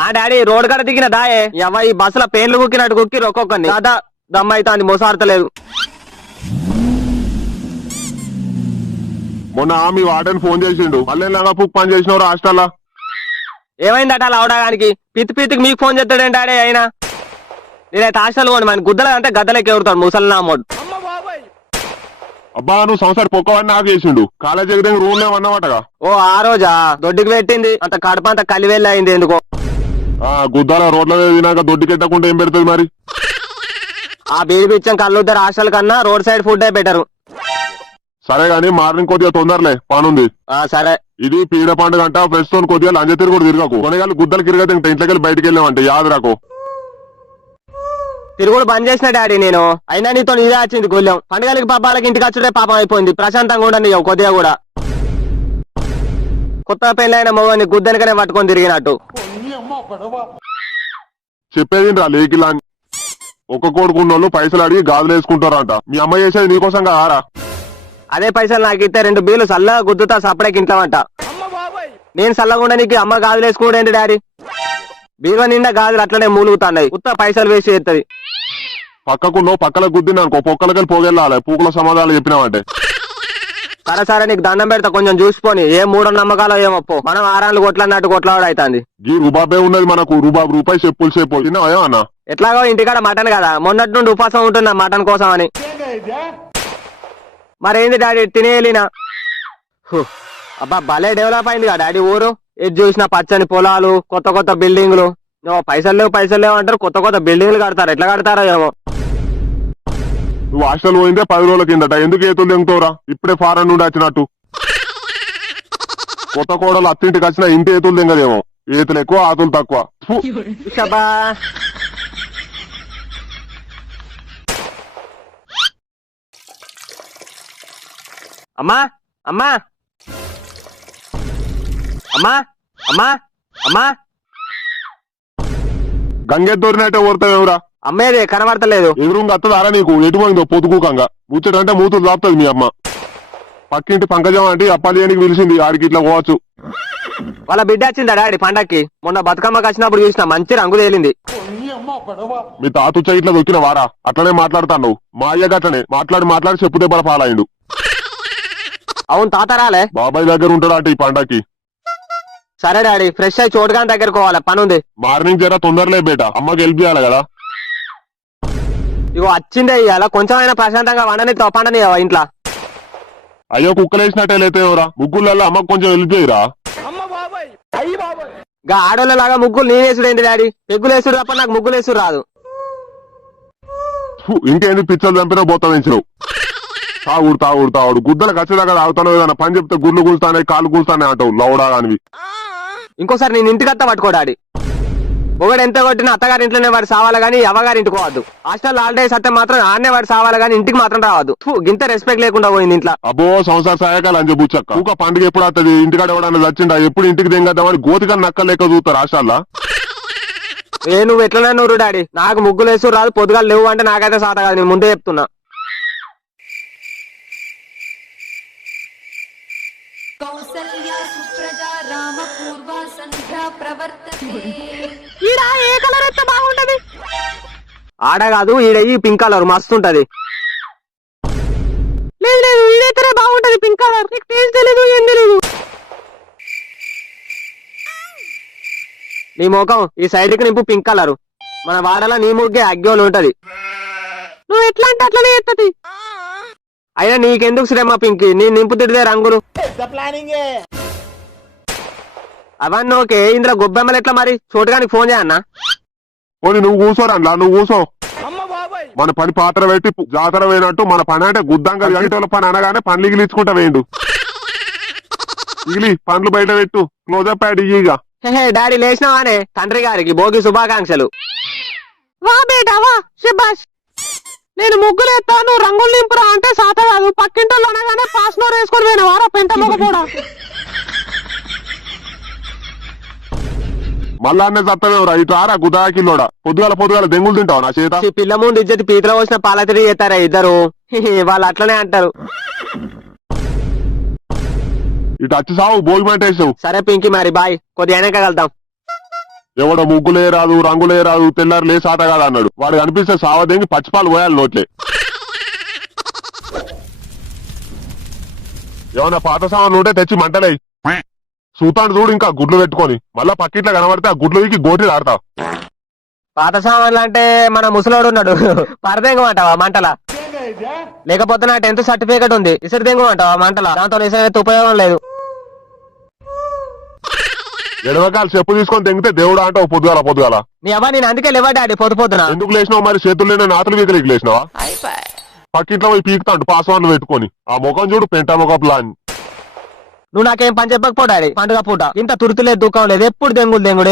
ఆ daddy road కాడ దిగిన దాయే ఈ బస్సుల పేర్లు కుక్కినట్టు కుక్కిరు ఒక్కొక్కరిని దాదా దమ్మైతాంది మోసాడతలేదు. మొన్న మీ వార్డెన్ ఫోన్ చేసిండు మళ్ళీ పని చేసినవారు హాస్టల్లా ఏమైందట అలా అవడానికి పిత్తి పిత్తికి మీకు ఫోన్ చేస్తాడేంటి డాడీ అయినా నేనైతే హాస్టల్ పోను మన గుద్దల అంటే గద్దలకి ఎవరుతాడు ముసలినామోడు. అబ్బా నువ్వు సంవత్సరం పొక్కవని నాకు చేసిండు కాలేజీ దగ్గర రూమ్ ఏమన్నావటగా. ఓ ఆ రోజా దొడ్డికి పెట్టింది అంత కడప అంత కలివెళ్ళి అయింది ఎందుకో. గుద్దాల రోడ్ల తినాక దొడ్డికెట్టకుండా ఏం పెడుతుంది మరి. ఆ బీడి పిచ్చం కళ్ళుద్దరు హాస్టల్ కన్నా రోడ్ సైడ్ ఫుడ్ బెటరు. సరే గాని మార్నింగ్ కొద్దిగా తొందరలే పనుంది. సరే ఇది పీడ పండుగ అంట ఫ్రెష్ తో కొద్దిగా లంజ తిరుగుడు తిరగకు కొనగాలి గుద్దలు తిరగదు ఇంకా ఇంట్లోకి బయటకు వెళ్ళామంటే యాద రాకు. తిరుగుడు బంద్ చేసిన డాడీ నేను అయినా నీతో ఇదే వచ్చింది గొల్లెం పండుగలకి పబ్బాలకి ఇంటికి వచ్చుడే పాపం అయిపోయింది ప్రశాంతంగా ఉండని కొద్దిగా కూడా. కొత్త పెళ్ళైన మొగని గుద్దనికనే పట్టుకొని తిరిగినట్టు చెప్పేది రా లేకిలా ఒక్క కొడుకున్నోళ్ళు పైసలు అడిగి గాజులు వేసుకుంటారంట. మీ అమ్మ చేసేది నీకోసం కారా. అదే పైసలు నాకు ఇస్తే 2 బీలు సల్లగా గుద్దుతా సపడకి ఇంట్లోవంట. నేను సల్లగా ఉండడానికి అమ్మ గాజులు వేసుకుంటేంటి డాడీ బీరువా నిండా గాజులు అట్లనే మూలుగుతాయి ఉత్త పైసలు వేస్ట్ చేస్తుంది. పక్కకున్నో పక్కల గుద్దిన అనుకో పొక్కలకెళ్ళి పోగెళ్ళాలి పూకుల సమాధానాలు చెప్పినావంటే. సరే సరే నీకు దండం పెడతా కొంచెం చూసిపోని ఏ 3 నమ్మకాలు ఏమప్పో మనం 6 కొట్లన్నట్టు కొట్లాడు అవుతుంది. ఈ రుబాబే ఉన్నది మనకు రూపాయి రూపాయి చెప్పులు చెప్పులు తిన్నావా అన్న. ఎట్లాగో ఇంటికాడ మటన్ కదా మొన్నటి నుండి ఉపాసం ఉంటున్నా మటన్ కోసం అని. మరేంది డాడీ తినేలినా. అబ్బా భలే డెవలప్ అయింది కదా డాడీ ఊరు. ఏది చూసినా పచ్చని పొలాలు కొత్త కొత్త బిల్డింగ్లు. పైసలు లేవు అంటారు కొత్త కొత్త బిల్డింగ్లు కడతారు ఎట్లా కడతారో ఏమో. నువ్వు హాస్టల్ పోయిందే 10 రోజుల కిందట ఎందుకు ఏతులు తెంగుతావురా ఇప్పుడే ఫారెన్ నుండి వచ్చినట్టు. కొత్త కోడలు అత్తింటికి వచ్చినా ఇంటి ఏతులు తెంగదేమో ఏతులు ఎక్కువ ఆతులు తక్కువ. అమ్మా అమ్మా అమ్మా అమ్మా అమ్మా గంగెద్దోరినట్టే ఓడతావేవురా. అమ్మేది కనబడతలేదు. ఎదురుగా అత్తదారా నీకు ఎటుపోయిందో పొద్దుకూకంగా ముచ్చటంటే మూతులు దాపుతుంది మీ అమ్మ. పక్కింటి పంకజం అంటే అప్పాలియానికి పిలిచింది ఆడికి ఇట్లా పోవచ్చు. వాళ్ళ బిడ్డ వచ్చిందా డాడీ పండక్కి మొన్న బతుకమ్మకి వచ్చినప్పుడు చూసిన మంచి రంగు తేలింది. మీ తాతుచ్చ ఇట్లా దొక్కిన వారా అట్లనే మాట్లాడుతాను మా అయ్యగా అట్లనే మాట్లాడి చెప్పు దెబ్బల పాలైండు. అవును తాత రాలే బాబాయ్ దగ్గర ఉంటాడు అంటే ఈ పండక్కి. సరే డాడీ ఫ్రెష్ అయి చోటుగాని దగ్గరకు పోవాలి పనుంది. మార్నింగ్ జర తొందరలే బేట అమ్మకి హెల్ప్ చేయాలి కదా. ఇగో వచ్చిందే ఇవాళ కొంచెమైనా ప్రశాంతంగా వండని పండని ఇంట్లో. అయ్యో కుక్కలేసినట్టే లేతేవరా ముగ్గులలో అమ్మకు కొంచెం హెల్ప్ చేయరా. ఆడోళ్ళ లాగా ముగ్గులు నేనేసుడు ఏంటి డాడీ పెగ్గులు వేసుడు తప్ప నాకు ముగ్గులు వేసుడు రాదు. ఇంకేంది పిచ్చలు చంపినా పోతా పెంచినావు. తాగుడు గుద్దలు ఖచ్చితంగా తాగుతాను ఏదన్నా పని చెప్తే గుళ్ళు కూల్తానే కాళ్ళు కూల్తానే అంటావు లౌడా కానివి. ఇంకోసారి నేను ఇంటికి అత్త పట్టుకో డాడీ. ఒకడు ఎంత కొట్టినా అత్తగారి ఇంట్లోనే వాడు సావాలి గానీ అవ్వగారి ఇంటికి పోవద్దు. హాస్టల్ హాలిడేస్ అయితే మాత్రం ఆడనే వాడు సావాలి గానీ ఇంటికి మాత్రం రావద్దు. గింత రెస్పెక్ట్ లేకుండా పోయింది ఇంట్లో. అబ్బో సంవత్సరం సాయకాలు అని చెప్పుచ్చక్క ఒక పండుగ ఎప్పుడు వస్తుంది ఇంటికాడ ఎవడన్నా వచ్చిండా ఎప్పుడు ఇంటికి దింగద్దామని గోతిగా నక్క లెక్క చూస్తారు హాస్టల్లా. నువ్వు ఎట్లనే నూరు డాడీ నాకు ముగ్గులు వేసు రాదు పొద్దుగాలు లేవు అంటే నాకైతే సాత కాదు నేను ముందే చెప్తున్నా. ఏ కలర్ అయితే బాగుంటది ఆడ కాదు ఈడ ఈ పింక్ కలర్ మస్తు ఉంటది. లేదు ఈడైతేనే బాగుంటది పింక్ కలర్. నీకు టేస్ట్ తెలీదు ఏం తెలీదు. నీ ముఖం ఈ సైడ్ కి నింపు పింక్ కలర్ మన వాడలా నీ ముగ్గే అగ్గోలు ఉంటది. నువ్వు ఎట్లా అంటే అట్లనే ఎత్తది. అయినా నీకెందుకు శ్రమ పింక్ నీ నింపు తిడితే రంగులు అవన్నీ ఓకే. ఇందులో గొబ్బెమ్మలు ఎట్లా మరి చోటుగానికి ఫోన్ చేయన్నా. పోనీ నువ్వు కూర్చోరా నువ్వు కూర్చో. మన పని పాత్ర పెట్టి జాతర పోయినట్టు మన పని అంటే గుద్దంగా గంటల పని అనగానే పండ్లు ఇగిలించుకుంటా వేయండు. ఇగిలి పండ్లు బయట పెట్టు క్లోజప్ యాడ్ ఇయ్యిగా. డాడీ లేచినావానే తండ్రి గారికి భోగి శుభాకాంక్షలు. వా బేటా వా శుభాష్. నేను ముగ్గులు ఎత్తాను రంగులు నింపురా అంటే సాత కాదు పక్కింటోళ్ళు అనగానే పాస్నోర్ వేసుకొని పోయిన వారా పెంట మొగ కూడా. మళ్ళా అన్నీ చత్తవేవరా ఇటు ఆరా గుదాకిల్లోడా పొద్దుగాల దెంగులు తింటావు నా చేత. పిల్ల ముందు ఇజ్జతి పీతలో వచ్చిన పాలతిరి చేస్తారా ఇద్దరు వాళ్ళు అట్లనే అంటారు. ఇటు వచ్చి సావు భోగి మంట వేసావు. సరే పింకి మరి బాయ్ కొద్దిగా వెనక కలుద్దాం. ఎవడో ముగ్గులే రాదు రంగులే రాదు తెల్లారు లే సాట కాదు అన్నాడు. వాడు కనిపిస్తే సావదేంగి పచ్చిపాలు పోయాలి నోట్లే. ఏమన్నా పాత సామాన్లు ఉంటే తెచ్చి మంటలే సూతాను చూడు. ఇంకా గుడ్లు పెట్టుకొని మళ్ళా పక్కిట్లో కనబడితే ఆ గుడ్లు వీకి గోటీలు ఆడతా. పాత సామాన్లు అంటే మన ముసలోడు ఉన్నాడు పరదెంగమంటావా మంటల? లేకపోతే నా 10th సర్టిఫికేట్ ఉంది ఇసురు దెంగమంటావా మంటల? దాంతో నిజమైతే ఉపయోగం లేదు. ఎడవకాలు చెప్పు తీసుకొని తెంగితే దేవుడు అంటావు పొద్దుగాల. నీ అవ్వ నేను అందుకే లేవా డాడీ పొద్దున. ఎందుకు లేచినావు మరి? చేతుల్లోనే నాతులు వీకలికి లేచినావా? పక్కింట్లో పోయి పీకుతాండు పాస్వాన్లు పెట్టుకొని. ఆ ముఖం చూడు పెంట ముఖం ప్లాన్. నువ్వు నాకేం పని చెప్పకపో డాడీ. పండుగ పూట ఇంత తురుతులేదు దుఃఖం లేదు. ఎప్పుడు దెంగుడు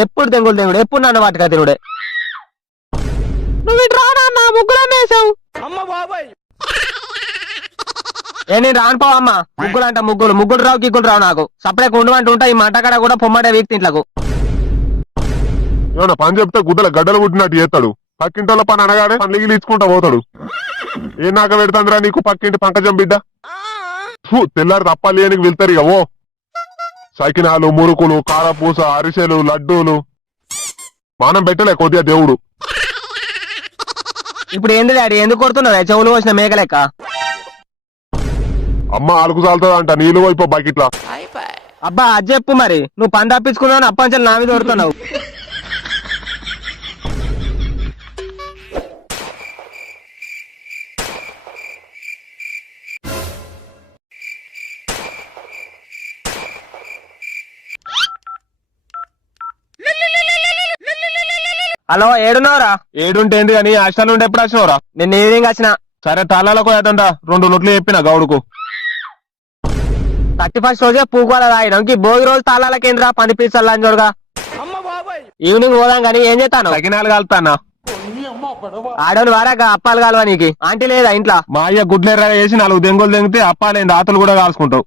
ఎప్పుడు నన్ను వాటిగా తినుడే. నువ్వు ఇటు రానా ముగ్గులన్నీ వేసావు. ఏ నేను రానుపో అమ్మా. ముగ్గులు అంట ముగ్గులు రావు గిగ్గులు రావు నాకు. సపరేట్ ఉండు ఉంటా. ఈ మంటకాడ కూడా పొమ్మడే వీక్ ఇంట్లకు. ఏమన్నా పని చెప్తే గుద్దల గడ్డలు పుట్టినట్టు చేస్తాడు. పక్కింటోళ్ళ పని అనగానే పనులు ఇచ్చుకుంటా పోతాడు. ఏ నాక పెడతాందిరా నీకు పక్కింటి పంకజం బిడ్డ? తెల్లారి తప్పాలి అని వెళ్తారు ఇక. ఓ సకినాలు మురుకులు కారపూస అరిసెలు లడ్డూలు మానం పెట్టలే కొద్దిగా దేవుడు. ఇప్పుడు ఏంది డాడీ ఎందుకు కొడుతున్నావు? చెవులు వచ్చిన మేకలెక్క. అమ్మ అలుకు చాలుతుందంట నీళ్ళు పోయిపో బకెట్లా. అబ్బా అది చెప్పు మరి. నువ్వు పని తప్పించుకున్నావు అప్పంచలు నా మీద కొడుతున్నావు. హలో ఏడున్నావురా? ఏడుంటేంది అని హాస్టల్ నుండి ఎప్పుడు వచ్చినవరా? నేను ఈవినింగ్ వచ్చిన. సరే తాళాలకు ఏదంట 2 నోట్లు చెప్పిన గౌడుకు. 31st రోజే పూకోల రాయడం భోగి రోజు తాళాల కేంద్ర పని పీసల్లా అని చూడగా. ఈవినింగ్ పోదాం గానీ ఏం చేస్తాను? సకినాలు కాలుతానా? ఆడోని వారాక అప్పాలు కాలువా నీకు? ఆంటీ లేదా ఇంట్లో? మా అయ్య గుడ్లెర్ర వేసి 4 దెంగులు దెంగితే అప్పాలేంది ఆతులు కూడా కాల్చుకుంటావు.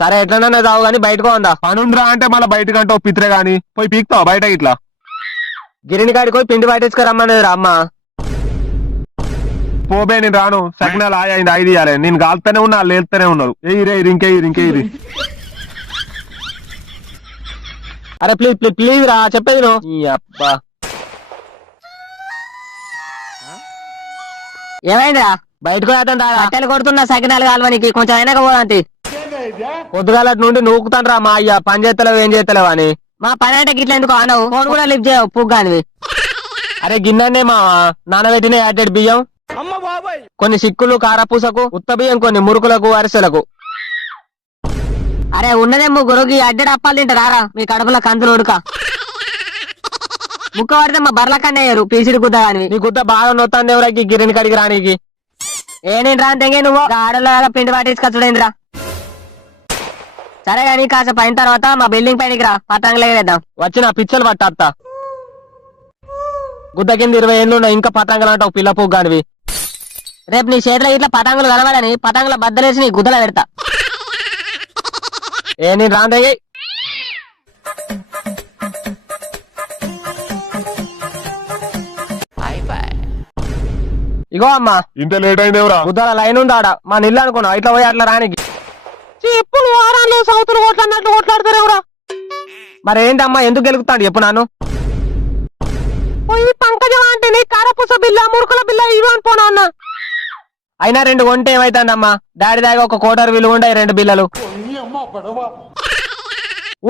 సరే ఎట్లన్నా చావు గానీ బయటకు ఉందా? పనుందిరా అంటే మళ్ళీ బయటకు అంటావు పిత్రే గాని. పోయి పీక్తావు బయట ఇట్లా. గిరిని కాడికి పోయి పిండి పట్టించుకురమ్మనేది అమ్మ. పోబే నేను రాను. సకినాలు అయింది 5 ఇయ్యాలి. నేను కాలుతూనే ఉన్నా వాళ్ళు వెళ్తూనే ఉన్నారు. ఇంకేయి. అరే ప్లీజ్ రా చెప్పేది నువ్వు. అబ్బా ఏమైందిరా? బయటకు వేద్దాం రా. కట్టెలు కొడుతున్నా సకినాలు కాలువనికి కొంచెం అయినాక పోదాంతి. పొద్దుగాల నుండి నూకుతాను రా మా అయ్య. పని చేస్తలేవు ఏం చేస్తలేవు అని. మా పని అంటే గిట్ల ఎందుకు అనవు? ఫోన్ కూడా లిఫ్ట్ చేయవు పుగ్గానివి. అరే గిన్నెనే మా నానబెట్టిన యాడెడ్ బియ్యం, కొన్ని సిక్కులు కారపూసకు, ఉత్త బియ్యం కొన్ని మురుకులకు అరిసెలకు. అరే ఉన్నదే ముగ్గురుకి అడ్డెడ్ అప్పాలు తింటారా? మీ కడుపులో కందులు ఉడక ముక్క పడితే మా బర్ల కన్నా వేయరు పీసిడి గుద్ద కాని. నీ గుద్ద బాగా నొత్తాంది ఎవరికి గిరిని కడిగి రానికి. ఏంటి రా తెంగే నువ్వు ఆడలో పిండి పట్టించుకొచ్చుడేంద్రా? సరే గానీ కాసేపు అయిన తర్వాత మా బిల్డింగ్ పైనకి రా పతంగులు ఎగరేద్దాం. వచ్చిన పిచ్చలు పట్టా గుద్ద కింద 20 ఏళ్ళు ఉన్నాయి ఇంకా పతంగులు అంటావు పిల్ల పుగ్గానివి. రేపు నీ చేతిలో ఇట్లా పతంగులు కనబడని పతంగుల బద్దలేసి నీ గుద్దల పెడతా. ఏ నేను రాందయ్యి. ఇగో అమ్మా ఇంత లేట్ అయింది ఎవరా? గుద్దల లైన్ ఉంది ఆడ. మా నిల్లు అనుకున్నా ఇట్లా పోయి అట్లా రానికి. చెప్పులు వారాలు సౌతులు కొట్లాడినట్లు కొట్లాడతారు ఎవరా? మరేంటమ్మా ఎందుకు గెలుగుతాడు చెప్పు నాను. పంకజం అంటే నీ కారపూస బిల్ల మురుకుల బిల్ల ఇవి అనుకోనా అన్న. అయినా 2 కొంటే ఏమైతుందమ్మా? డాడీ దాకా ఒక కోటర్ విలువ ఉండే 2 బిల్లలు.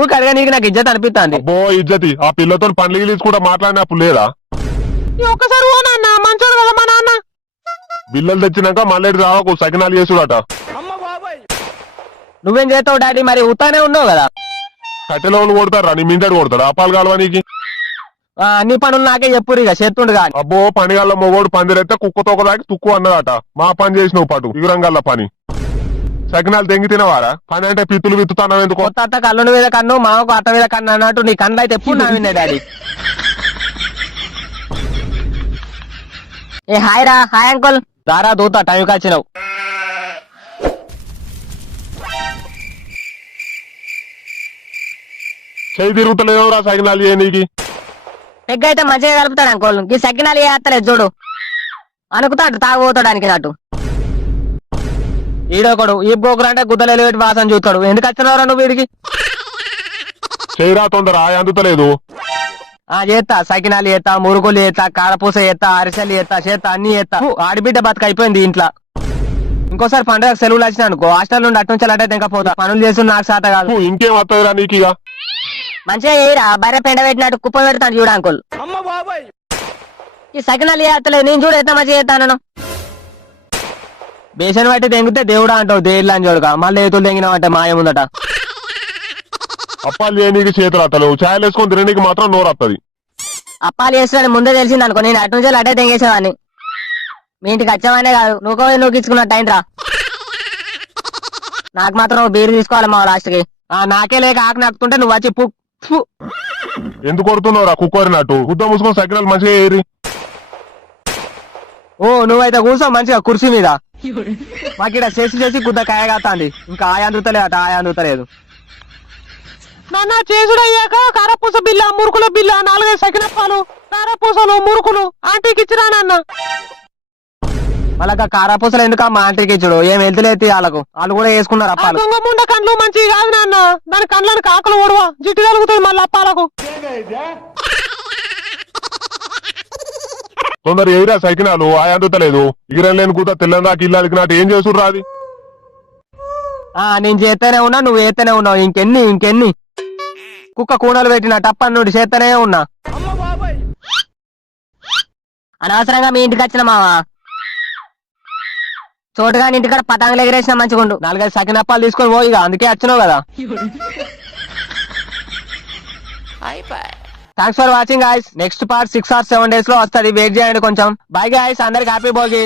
ఊకడిగా నీకు నాకు ఇజ్జత్ అనిపిస్తుంది. అబ్బో ఇజ్జతి. ఆ పిల్లతో పండ్లు గిలీసి కూడా మాట్లాడినప్పుడు లేదా? ఒక్కసారి ఓ నాన్న మంచోడు కదా మా నాన్న. బిల్లలు తెచ్చినాక మళ్ళీ రావకు సకినాలు చేసుడట. నువ్వేం చేస్తావు డాడీ? మరి ఉత్తానే ఉన్నావు కదా. కట్టెలో కొడతారా? నీ మిందడు కొడతాడు అప్పాలు కాలవానికి. అన్ని పనులు నాకే చెప్పురు ఇక చేస్తుండగా. అబ్బో పనిగాళ్ళ మొగోడు పందిరైతే కుక్కతో ఒకదాకి తుక్కు అన్నదట. మా పని చేసినవు పాటు ఇగురంగల్ల పని. సకినాలు తెంగి తినవారా? పని అంటే పిత్తులు విత్తుతాను ఎందుకు? కొత్త అత్త కళ్ళుని మీద కన్ను మామకు అత్త మీద కన్ను అన్నట్టు నీ కన్ను అయితే ఎప్పుడు నా విన్నే డాడీ. ఏ హాయ్ రా. Hi uncle. దారా దూత టైం కాచినావు. చేయి తిరుగుతలేవురా సకినాలు చేయనీకి. ఎగ్ అయితే మంచిగా కలుపుతాడు అంకుల్. ఈ సకినాలు వేస్తలేదు చూడు అనుకుతాడు తాగుపోతాడానికి నాటు. ఈడొకడు ఈ బోకులు అంటే గుద్దలు వాసన చూస్తాడు. ఎందుకు వచ్చినవరా నువ్వు వీడికి? చేయరా తొందర అందుతలేదు. చేస్తా సకినాలు చేస్తా, మురుకులు చేస్తా, కారపూస చేస్తా, అరిసెలు చేస్తా అన్ని చేస్తా. ఆడిబిడ్డ బతుక అయిపోయింది ఇంట్లో. ఇంకోసారి పండుగ సెలవులు వచ్చినా అనుకో హాస్టల్ నుండి అటు నుంచి అలా ఇంకా పోతా. పనులు చేస్తూ నాకు శాత కాదు. ఇంకేం వస్తుందిరా నీకు ఇక? మంచిగా చేయరా, బర్రె పెండ పెట్టినట్టు కుప్ప పెడతాను చూడ అంకుల్. ఈ సకినాలు చేస్తలేదు, నేను చూడ ఎంత మంచిగా చేస్తాను. బేసన్ బట్టి తెంగితే దేవుడా అంటావు, దేవుళ్ళ అని చూడక మళ్ళీ ఏతులు తెంగినావంటే మాయముందట. అప్పాలు చేయనీకి చేతులు అత్తలు, ఛాయలు వేసుకొని తిననీకి మాత్రం నోరు వస్తుంది. అప్పాలు చేస్తున్నాడు ముందే తెలిసింది అనుకో, నేను అటు నుంచి అటే తెంగేసేవాడిని. మీ ఇంటికి వచ్చావనే కాదు, నువ్వు ఇచ్చుకున్నట్టు అయిందిరా. నాకు మాత్రం బీరు తీసుకోవాలి మా లాస్ట్ కి. నాకే లేక ఆకు నక్కుతుంటే నువ్వు వచ్చి ఎందుకు కొడుతున్నావురా కుక్కరినట్టు? గుద్ద మూసుకొని సకినాలు మంచిగా ఏరి. నువ్వైతే కూర్చో మంచిగా కుర్చీ మీద. మాకు ఇక్కడ చేసి గుద్ద కాయగాతాంది. ఇంకా ఆయ అందుతలేదు. నాన్న చేసుడు అయ్యాక కారపూస బిల్ల, మురుకుల బిల్ల, 4 సకినప్పాలు, కారపూసలు, మురుకులు ఆంటీకి ఇచ్చిరా నాన్న. వాళ్ళకి కారపూసలు ఎందుకు మా ఆంటీకి ఇచ్చుడు? ఏం వెళ్తలేదు వాళ్ళకు, వాళ్ళు కూడా వేసుకున్నారు అప్పాలు. దొంగ ముండ కండ్లు మంచివి కాదు నాన్న, దాని కండ్లను కాకలు ఓడవా జిట్టు కలుగుతుంది మళ్ళీ అప్పాలకు. తొందర ఏరా సకినాలు, అందుతలేదు. ఇగిరం లేని కూత తెల్లని దాకా ఇల్లాలికి నాటి ఏం చేసుడు రాది. నేను చేస్తూనే ఉన్నా, నువ్వు వేస్తూనే ఉన్నావు. ఇంకెన్ని కుక్క కూనలు పెట్టిన టప్పని నుండి చేస్తూనే ఉన్నా. అనవసరంగా మీ ఇంటికి వచ్చిన మావా, చోటుగా ఇంటికాడ పతంగులు ఎగరేసిన మంచిగుండు. 4 సకినప్పాలు తీసుకొని పోయి అందుకే వచ్చినావు కదా. Thanks for watching guys. Next part 6 or 7 days లో వస్తుంది. వెయిట్ చేయండి కొంచెం. బై గాయ్స్, అందరికి హ్యాపీ భోగి.